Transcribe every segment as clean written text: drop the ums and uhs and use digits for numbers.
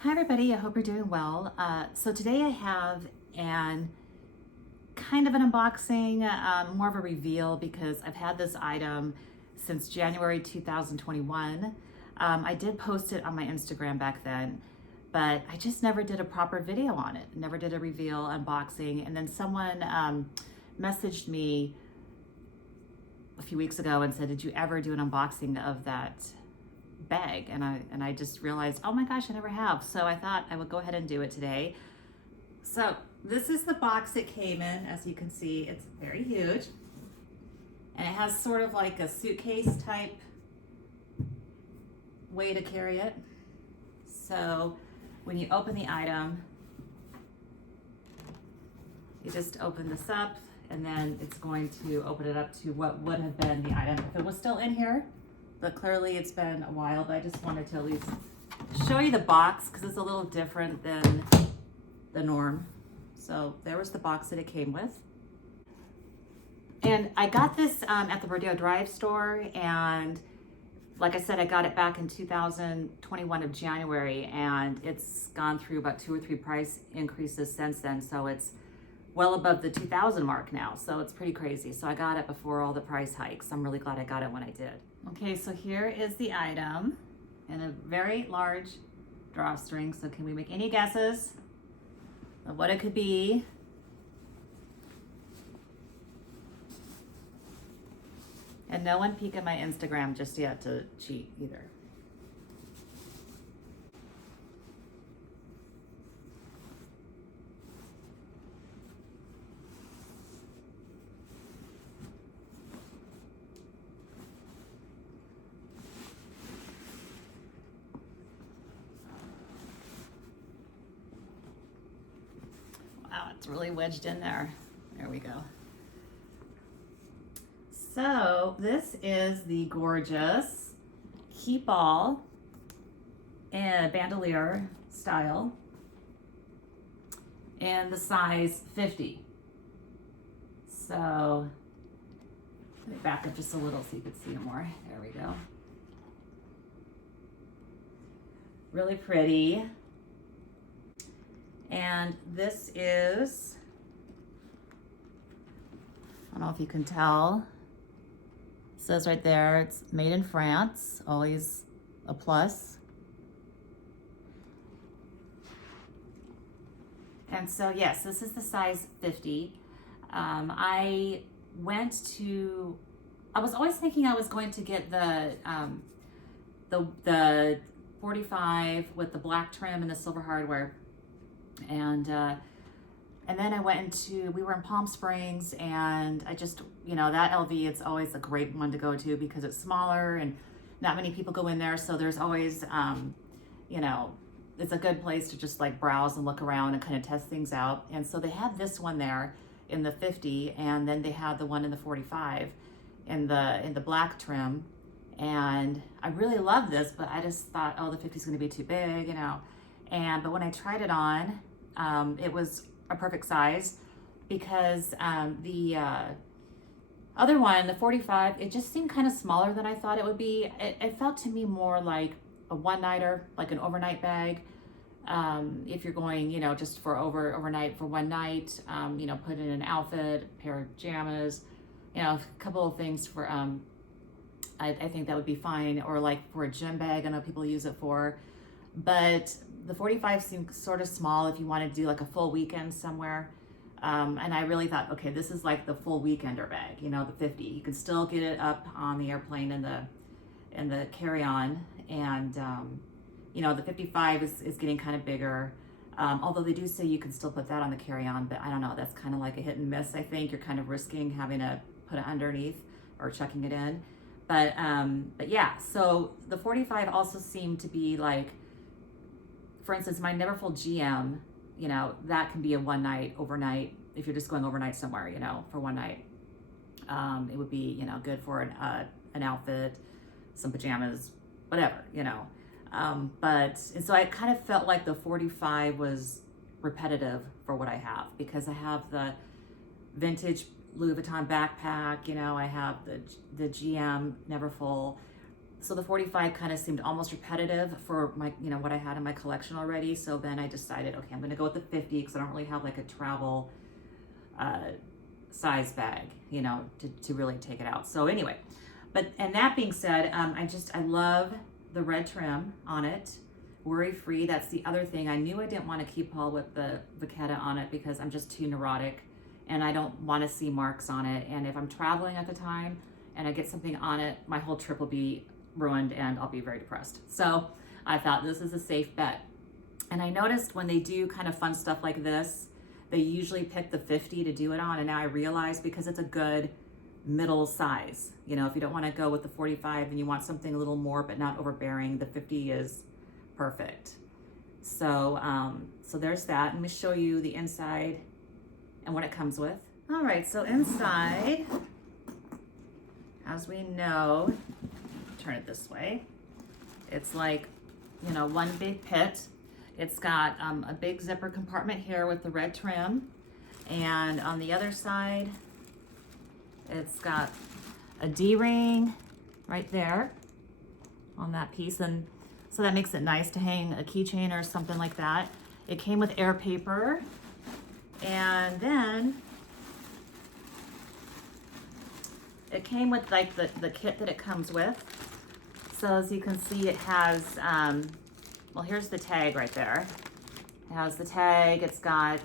Hi everybody, I hope you're doing well. So today I have an kind of an unboxing, more of a reveal because I've had this item since January 2021. I did post it on my Instagram back then, but I just never did a proper video on it. Never did a reveal unboxing. And then someone messaged me a few weeks ago and said, did you ever do an unboxing of that bag? And I just realized, oh my gosh, I never have. So I thought I would go ahead and do it today. So this is the box it came in. As you can see, it's very huge. And it has sort of like a suitcase type way to carry it. So when you open the item, you just open this up and then it's going to open it up to what would have been the item if it was still in here. But clearly it's been a while, but I just wanted to at least show you the box because it's a little different than the norm. So there was the box that it came with. And I got this at the Rodeo Drive store, and like I said, I got it back in 2021 of January, and it's gone through about 2 or 3 price increases since then. So it's well above the 2000 mark now. So it's pretty crazy. So I got it before all the price hikes. I'm really glad I got it when I did. Okay, so here is the item in a very large drawstring. So can we make any guesses of what it could be? And no one peek at my Instagram just yet to cheat either. Wow, it's really wedged in there. There we go. So this is the gorgeous Keepall and bandolier style and the size 50. So let me back up just a little so you can see it more. There we go. Really pretty. And this is, I don't know if you can tell, it says right there, it's made in France, always a plus. And so yes, this is the size 50. I was always thinking I was going to get the 45 with the black trim and the silver hardware. And then I went we were in Palm Springs, and I just, that LV, it's always a great one to go to because it's smaller and not many people go in there. So there's always, it's a good place to just like browse and look around and kind of test things out. And so they had this one there in the 50, and then they had the one in the 45 in the black trim. And I really love this, but I just thought, oh, the 50 is going to be too big, but when I tried it on, it was a perfect size because the other one, the 45, it just seemed kind of smaller than I thought it would be. It felt to me more like a one-nighter, like an overnight bag. If you're going, just for overnight for one night, put in an outfit, a pair of pajamas, a couple of things for, I think that would be fine. Or like for a gym bag, I know people use it for, but the 45 seemed sort of small if you wanted to do like a full weekend somewhere. And I really thought, okay, this is like the full weekender bag, the 50. You can still get it up on the airplane in the carry-on. And, the 55 is getting kind of bigger. Although they do say you can still put that on the carry-on, but I don't know, that's kind of like a hit and miss. I think you're kind of risking having to put it underneath or checking it in. But yeah, so the 45 also seemed to be like, for instance, my Neverfull GM, that can be a one night, overnight, if you're just going overnight somewhere, for one night. It would be, good for an outfit, some pajamas, whatever, and so I kind of felt like the 45 was repetitive for what I have, because I have the vintage Louis Vuitton backpack, I have the GM Neverfull So the 45 kind of seemed almost repetitive for my, you know, what I had in my collection already. So then I decided, okay, I'm gonna go with the 50 because I don't really have like a travel size bag, you know, to really take it out. So anyway, and that being said, I love the red trim on it, worry-free. That's the other thing. I knew I didn't want to Keepall with the Vachetta on it because I'm just too neurotic and I don't want to see marks on it. And if I'm traveling at the time and I get something on it, my whole trip will be ruined and I'll be very depressed. So I thought this is a safe bet. And I noticed when they do kind of fun stuff like this, they usually pick the 50 to do it on. And now I realize because it's a good middle size, you know, if you don't want to go with the 45 and you want something a little more but not overbearing, the 50 is perfect. So so there's that. Let me show you the inside and what it comes with. All right, so inside, as we know, turn it this way, it's like, you know, one big pit. It's got a big zipper compartment here with the red trim, and on the other side it's got a D-ring right there on that piece, and so that makes it nice to hang a keychain or something like that. It came with air paper, and then it came with like the kit that it comes with. So as you can see, it has, well, here's the tag right there. It has the tag, it's got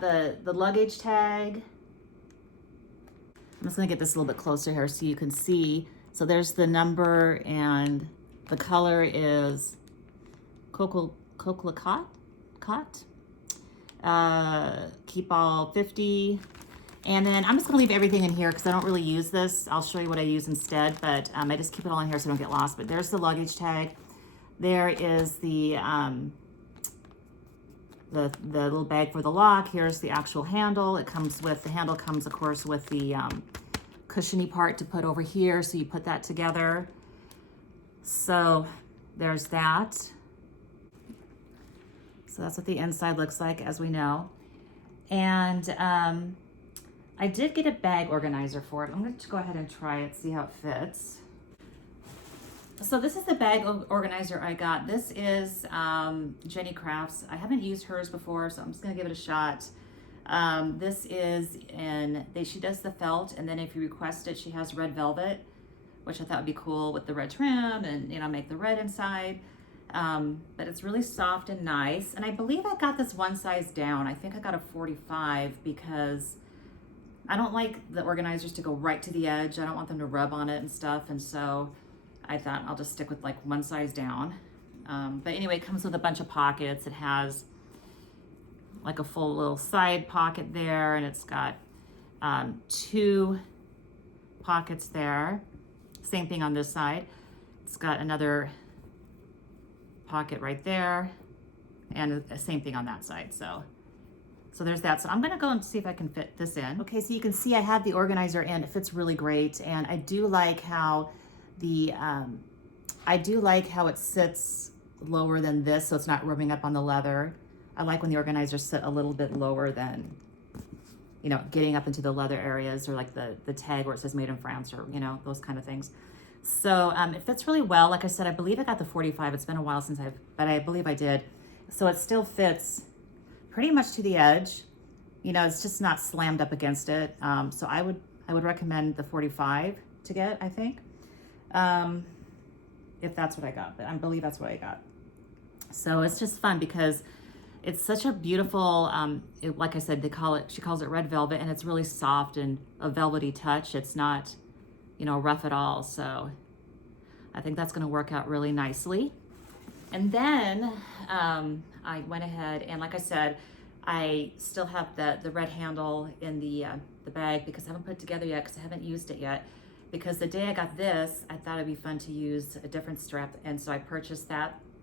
the luggage tag. I'm just gonna get this a little bit closer here so you can see. So there's the number and the color is Keepall 50. And then I'm just gonna leave everything in here because I don't really use this. I'll show you what I use instead, but I just keep it all in here so I don't get lost. But there's the luggage tag. There is the little bag for the lock. Here's the actual handle. It comes with, the handle comes of course with the cushiony part to put over here. So you put that together. So there's that. So that's what the inside looks like, as we know. And I did get a bag organizer for it. I'm going to go ahead and try it, see how it fits. So this is the bag organizer I got. This is Jenny Crafts. I haven't used hers before, so I'm just going to give it a shot. This is she does the felt, and then if you request it, she has red velvet, which I thought would be cool with the red trim and, you know, make the red inside. But it's really soft and nice. And I believe I got this one size down. I think I got a 45 because I don't like the organizers to go right to the edge. I don't want them to rub on it and stuff. And so I thought I'll just stick with like one size down. But anyway, it comes with a bunch of pockets. It has like a full little side pocket there, and it's got 2 pockets there. Same thing on this side. It's got another pocket right there, and the same thing on that side. So there's that. So I'm gonna go and see if I can fit this in. Okay, so you can see I have the organizer in. It fits really great, and I do like how it sits lower than this, so it's not rubbing up on the leather. I like when the organizers sit a little bit lower than, you know, getting up into the leather areas, or like the tag where it says made in France, or, you know, those kind of things. So it fits really well. Like I said, I believe I got the 45. It's been a while since but I believe I did. So it still fits pretty much to the edge. You know, it's just not slammed up against it. So I would recommend the 45 to get, I think, if that's what I got. But I believe that's what I got. So it's just fun because it's such a beautiful, like I said, she calls it red velvet, and it's really soft and a velvety touch. It's not, you know, rough at all. So I think that's going to work out really nicely. And then I went ahead and, like I said, I still have the red handle in the bag because I haven't put it together yet because I haven't used it yet. Because the day I got this, I thought it'd be fun to use a different strap, and so I purchased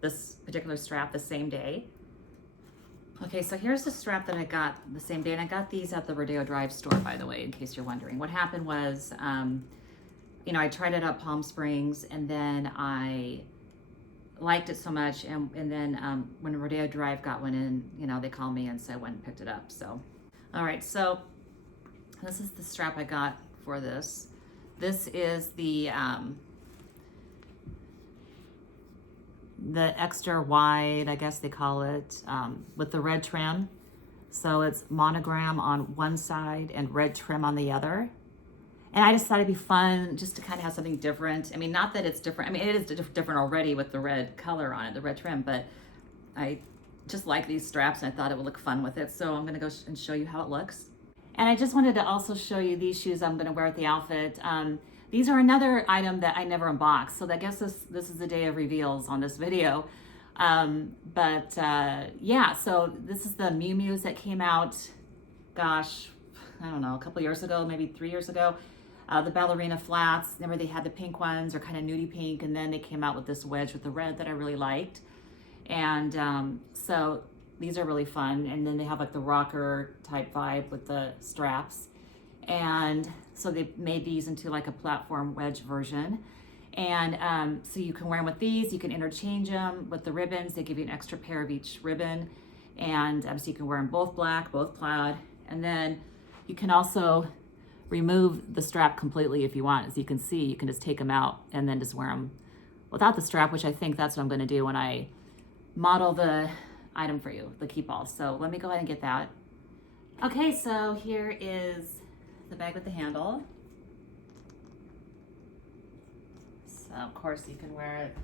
this particular strap the same day. Okay, so here's the strap that I got the same day, and I got these at the Rodeo Drive store, by the way, in case you're wondering. What happened was, you know, I tried it out Palm Springs, and then I liked it so much, and then when Rodeo Drive got one in, you know, they called me, and so I went and picked it up. So, all right, so this is the strap I got for this, This is the extra wide, I guess they call it, with the red trim. So it's monogram on one side and red trim on the other. And I just thought it'd be fun just to kind of have something different. I mean, not that it's different. I mean, it is different already with the red color on it, the red trim, but I just like these straps and I thought it would look fun with it. So I'm gonna go and show you how it looks. And I just wanted to also show you these shoes I'm gonna wear with the outfit. These are another item that I never unboxed. So I guess this is the day of reveals on this video. Yeah, so this is the Miu Mius that came out, gosh, I don't know, a couple years ago, maybe 3 years ago. The ballerina flats. Remember they had the pink ones, or kind of nudie pink, and then they came out with this wedge with the red that I really liked. And so these are really fun. And then they have like the rocker type vibe with the straps. And so they made these into like a platform wedge version. And so you can wear them with these, you can interchange them with the ribbons. They give you an extra pair of each ribbon. And so you can wear them both black, both plaid. And then you can also remove the strap completely if you want. As you can see, you can just take them out and then just wear them without the strap, which I think that's what I'm gonna do when I model the item for you, the Keepall. So let me go ahead and get that. Okay, so here is the bag with the handle. So of course you can wear it,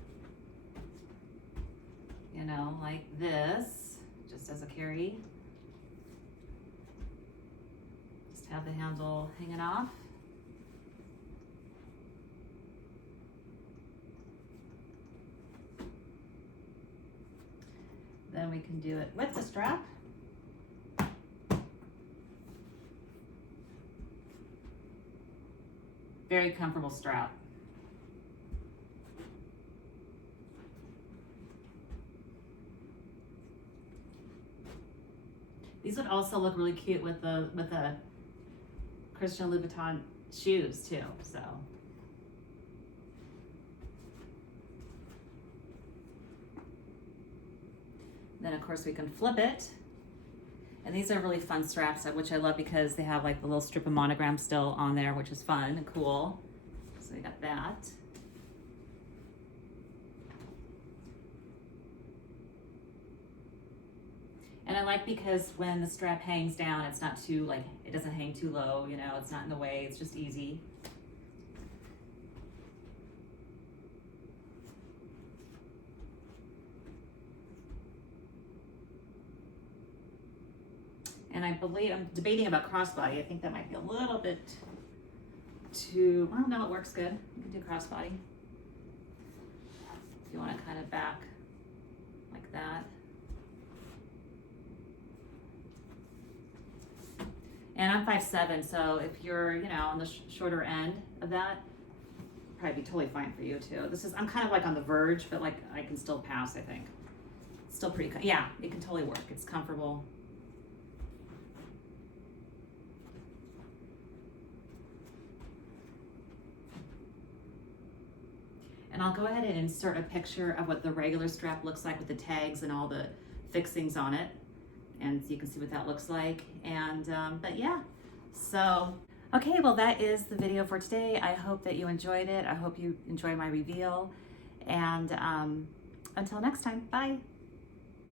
you know, like this, just as a carry. Just have the handle hanging off. Then we can do it with the strap. Very comfortable strap. These would also look really cute with the Christian Louboutin shoes too. So then of course we can flip it. And these are really fun straps, which I love because they have like the little strip of monogram still on there, which is fun and cool. So we got that. And I like because when the strap hangs down, it's not too, like, it doesn't hang too low, you know, it's not in the way, it's just easy. And I believe, I'm debating about crossbody. I think that might be a little bit too, I don't know, it works good. You can do crossbody. If you want to kind of back like that. And I'm 5'7", so if you're, you know, on the shorter end of that, probably be totally fine for you too. This is, I'm kind of like on the verge, but like I can still pass, I think. It's still pretty, yeah, it can totally work. It's comfortable. And I'll go ahead and insert a picture of what the regular strap looks like with the tags and all the fixings on it. And so you can see what that looks like. And, but yeah, so, okay, well that is the video for today. I hope that you enjoyed it. I hope you enjoy my reveal. And until next time, bye.